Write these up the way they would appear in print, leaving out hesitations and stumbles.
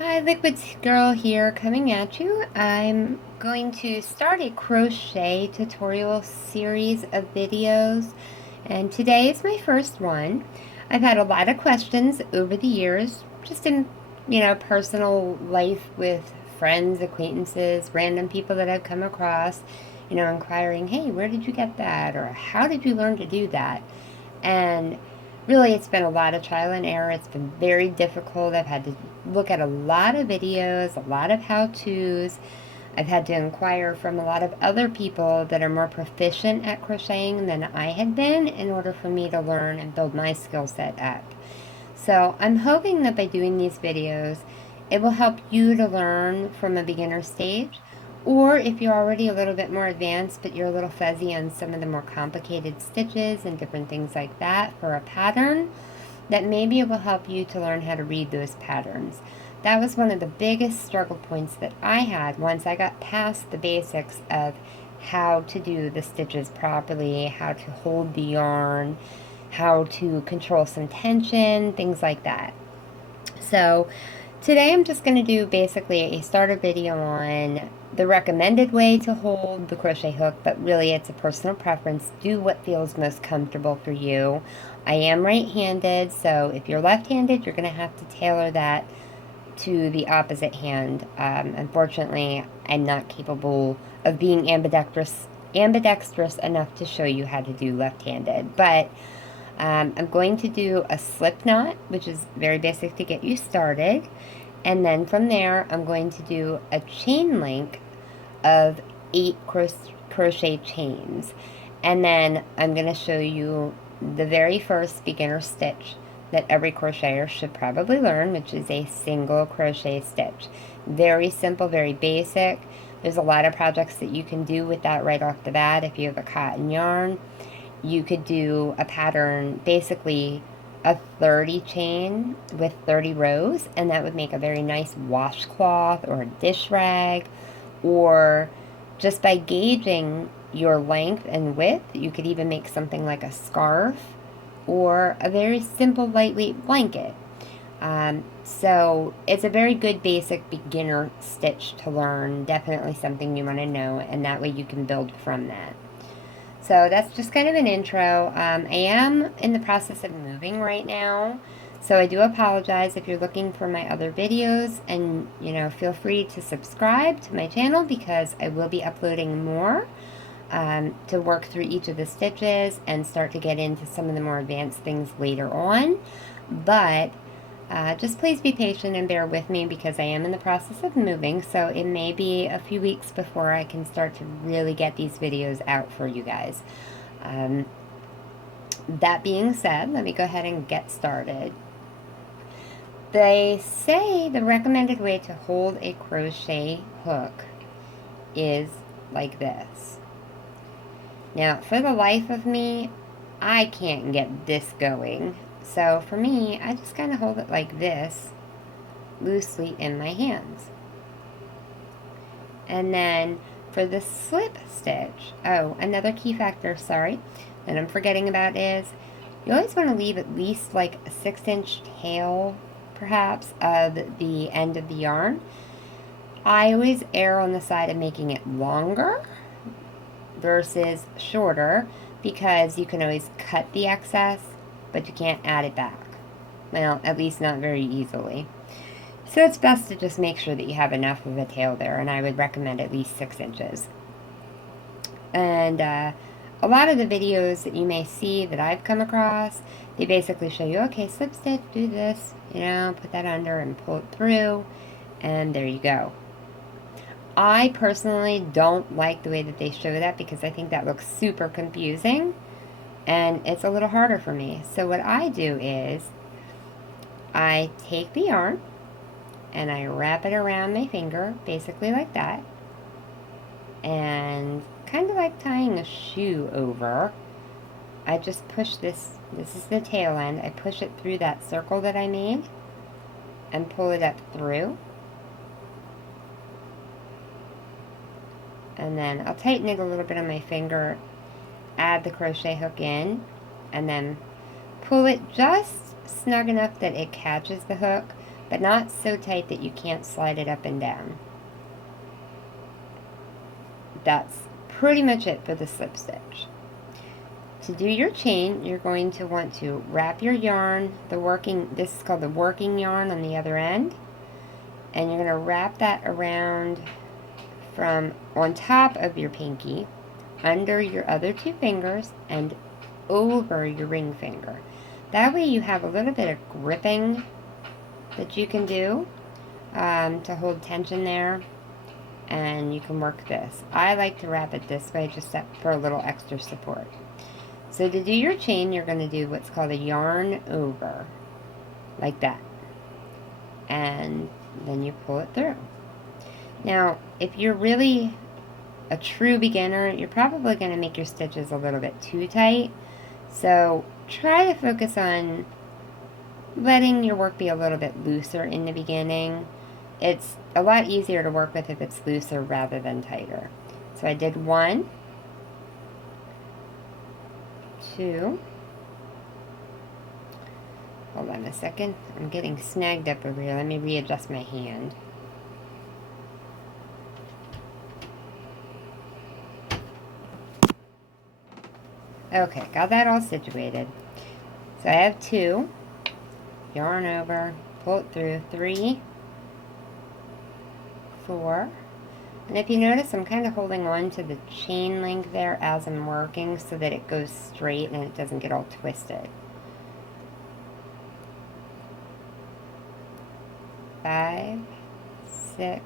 Hi, Liquid Girl here, coming at you. I'm going to start a crochet tutorial series of videos, and today is my first one. I've had a lot of questions over the years, just in, personal life with friends, acquaintances, random people that I've come across, inquiring, hey, where did you get that? Or how did you learn to do that? And really, it's been a lot of trial and error. It's been very difficult. I've had to look at a lot of videos, a lot of how-tos. I've had to inquire from a lot of other people that are more proficient at crocheting than I had been in order for me to learn and build my skill set up. So I'm hoping that by doing these videos, it will help you to learn from a beginner stage, or if you're already a little bit more advanced, but you're a little fuzzy on some of the more complicated stitches and different things like that for a pattern, that maybe it will help you to learn how to read those patterns. That was one of the biggest struggle points that I had once I got past the basics of how to do the stitches properly, how to hold the yarn, how to control some tension, things like that. So today I'm just going to do basically a starter video on the recommended way to hold the crochet hook, but really it's a personal preference. Do what feels most comfortable for you. I am right-handed, so if you're left-handed, you're going to have to tailor that to the opposite hand. Unfortunately, I'm not capable of being ambidextrous enough to show you how to do left-handed, but I'm going to do a slip knot, which is very basic to get you started. And then from there, I'm going to do a chain link of 8 crochet chains. And then I'm going to show you the very first beginner stitch that every crocheter should probably learn, which is a single crochet stitch. Very simple, very basic. There's a lot of projects that you can do with that right off the bat if you have a cotton yarn. You could do a pattern, basically a 30 chain with 30 rows, and that would make a very nice washcloth or a dish rag, or just by gauging your length and width, you could even make something like a scarf or a very simple lightweight blanket. So it's a very good basic beginner stitch to learn, definitely something you want to know, and that way you can build from that. So that's just kind of an intro. I am in the process of moving right now, so I do apologize if you're looking for my other videos, and feel free to subscribe to my channel because I will be uploading more to work through each of the stitches and start to get into some of the more advanced things later on. But just please be patient and bear with me because I am in the process of moving, so it may be a few weeks before I can start to really get these videos out for you guys. That being said, let me go ahead and get started. They say the recommended way to hold a crochet hook is like this. Now, for the life of me, I can't get this going. So for me, I just kind of hold it like this, loosely in my hands. And then for the slip stitch, oh, another key factor, sorry, that I'm forgetting about is you always want to leave at least like a 6-inch tail, perhaps, of the end of the yarn. I always err on the side of making it longer versus shorter because you can always cut the excess, but you can't add it back. Well, at least not very easily. So it's best to just make sure that you have enough of a tail there, and I would recommend at least 6 inches. And a lot of the videos that you may see that I've come across, they basically show you, okay, slip stitch, do this, put that under and pull it through, and there you go. I personally don't like the way that they show that because I think that looks super confusing and it's a little harder for me. So what I do is I take the yarn and I wrap it around my finger, basically like that, and kind of like tying a shoe over, I just push this is the tail end, I push it through that circle that I made and pull it up through. And then I'll tighten it a little bit on my finger, add the crochet hook in, and then pull it just snug enough that it catches the hook, but not so tight that you can't slide it up and down. That's pretty much it for the slip stitch. To do your chain, you're going to want to wrap your yarn, this is called the working yarn on the other end, and you're going to wrap that around from on top of your pinky, under your other two fingers, and over your ring finger. That way you have a little bit of gripping that you can do to hold tension there, and you can work this. I like to wrap it this way just for a little extra support. So to do your chain, you're going to do what's called a yarn over, like that. And then you pull it through. Now, if you're really a true beginner, you're probably going to make your stitches a little bit too tight. So try to focus on letting your work be a little bit looser in the beginning. It's a lot easier to work with if it's looser rather than tighter. So I did 1, 2, hold on a second, I'm getting snagged up over here. Let me readjust my hand. Okay, got that all situated. So I have 2, yarn over, pull it through, 3, 4, and if you notice, I'm kind of holding on to the chain link there as I'm working so that it goes straight and it doesn't get all twisted. 5, 6,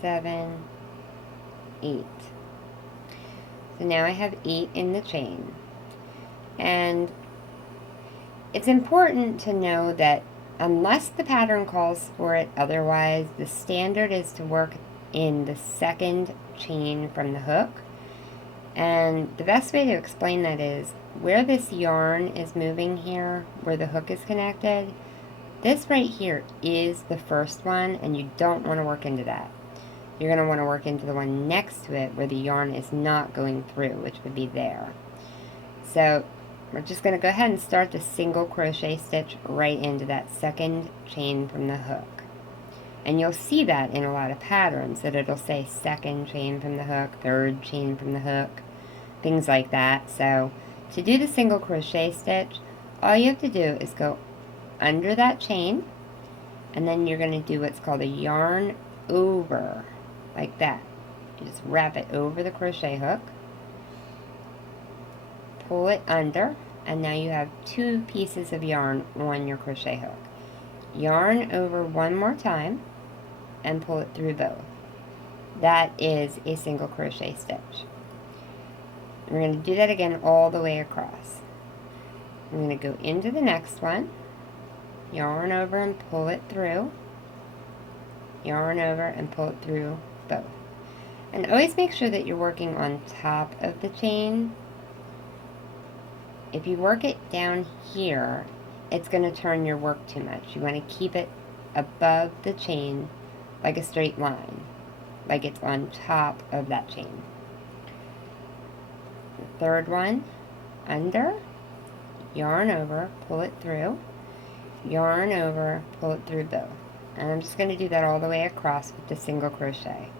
7, 8. So now I have 8 in the chain. And it's important to know that unless the pattern calls for it otherwise, the standard is to work in the second chain from the hook. And the best way to explain that is where this yarn is moving here, where the hook is connected, this right here is the first one, and you don't want to work into that. You're going to want to work into the one next to it where the yarn is not going through, which would be there. So we're just going to go ahead and start the single crochet stitch right into that second chain from the hook. And you'll see that in a lot of patterns, that it'll say second chain from the hook, third chain from the hook, things like that. So to do the single crochet stitch, all you have to do is go under that chain, and then you're going to do what's called a yarn over, like that. You just wrap it over the crochet hook, pull it under, and now you have 2 pieces of yarn on your crochet hook. Yarn over one more time and pull it through both. That is a single crochet stitch. We're going to do that again all the way across. I'm going to go into the next one, yarn over and pull it through, yarn over and pull it through both. And always make sure that you're working on top of the chain. If you work it down here, it's going to turn your work too much. You want to keep it above the chain like a straight line, like it's on top of that chain. The third one, under, yarn over, pull it through, yarn over, pull it through both. And I'm just going to do that all the way across with the single crochet.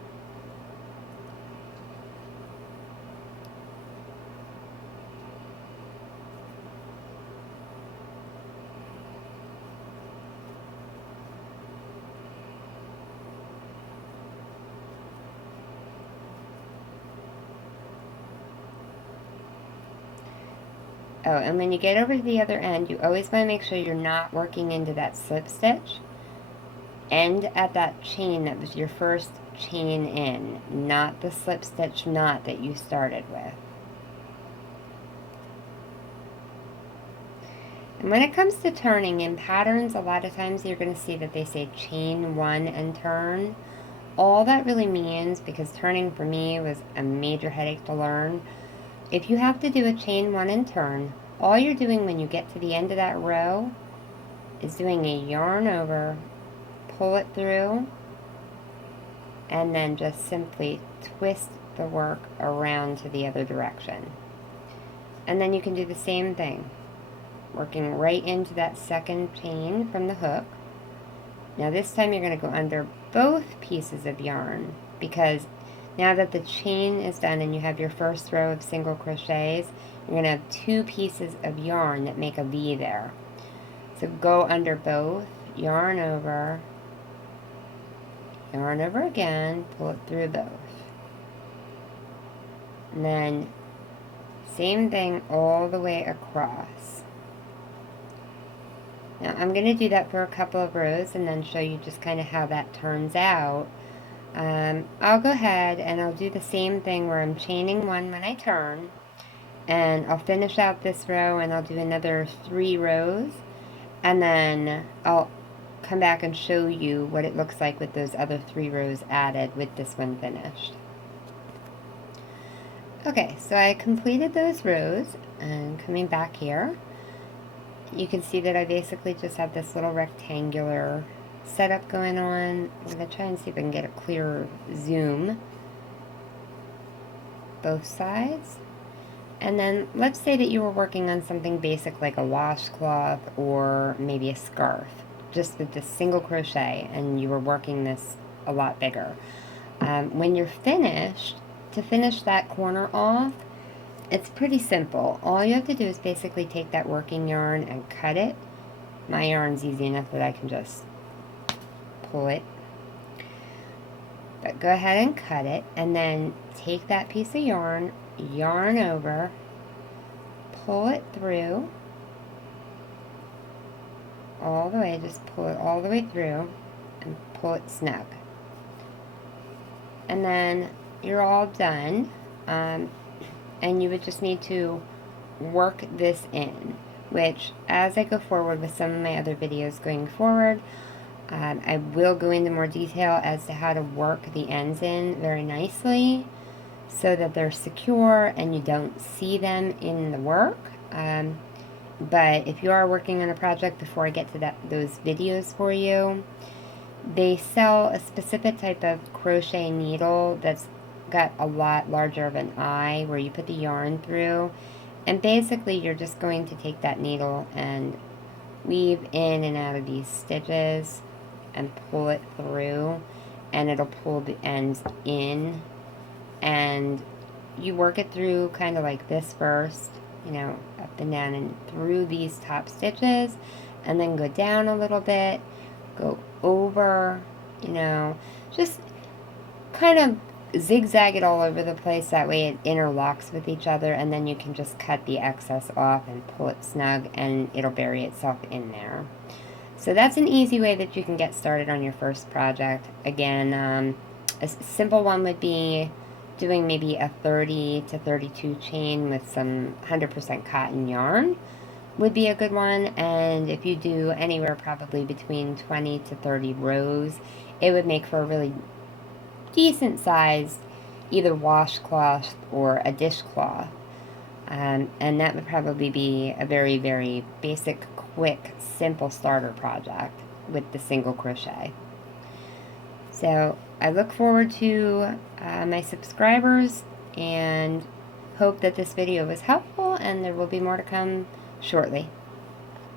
Oh, and when you get over to the other end, you always want to make sure you're not working into that slip stitch. End at that chain that was your first chain in, not the slip stitch knot that you started with. And when it comes to turning in patterns, a lot of times you're going to see that they say chain 1 and turn. All that really means, because turning for me was a major headache to learn, if you have to do a chain 1 and turn, all you're doing when you get to the end of that row is doing a yarn over, pull it through, and then just simply twist the work around to the other direction. And then you can do the same thing, working right into that second chain from the hook, Now this time you're going to go under both pieces of yarn, because now that the chain is done and you have your first row of single crochets, you're going to have 2 pieces of yarn that make a V there. So go under both, yarn over again, pull it through both. And then same thing all the way across. Now I'm going to do that for a couple of rows and then show you just kind of how that turns out. I'll go ahead and I'll do the same thing where I'm chaining 1 when I turn, and I'll finish out this row and I'll do another 3 rows, and then I'll come back and show you what it looks like with those other 3 rows added with this one finished. Okay, so I completed those rows, and coming back here, you can see that I basically just have this little rectangular setup going on. I'm going to try and see if I can get a clearer zoom. Both sides. And then let's say that you were working on something basic like a washcloth or maybe a scarf, just with this single crochet, and you were working this a lot bigger. When you're finished, to finish that corner off, it's pretty simple. All you have to do is basically take that working yarn and cut it. My yarn's easy enough that I can just pull it. But go ahead and cut it, and then take that piece of yarn, yarn over, pull it through all the way, just pull it all the way through and pull it snug. And then you're all done, and you would just need to work this in, which as I go forward with some of my other videos going forward, I will go into more detail as to how to work the ends in very nicely so that they're secure and you don't see them in the work. But if you are working on a project, before I get to those videos for you, they sell a specific type of crochet needle that's got a lot larger of an eye where you put the yarn through, and basically you're just going to take that needle and weave in and out of these stitches and pull it through, and it'll pull the ends in, and you work it through kind of like this first, you know, up and down and through these top stitches, and then go down a little bit, go over, you know, just kind of zigzag it all over the place. That way it interlocks with each other, and then you can just cut the excess off and pull it snug, and it'll bury itself in there. So that's an easy way that you can get started on your first project. Again, a simple one would be doing maybe a 30 to 32 chain with some 100% cotton yarn would be a good one. And if you do anywhere probably between 20 to 30 rows, it would make for a really decent sized either washcloth or a dishcloth. And that would probably be a very, very basic, quick, simple starter project with the single crochet. So I look forward to my subscribers and hope that this video was helpful, and there will be more to come shortly.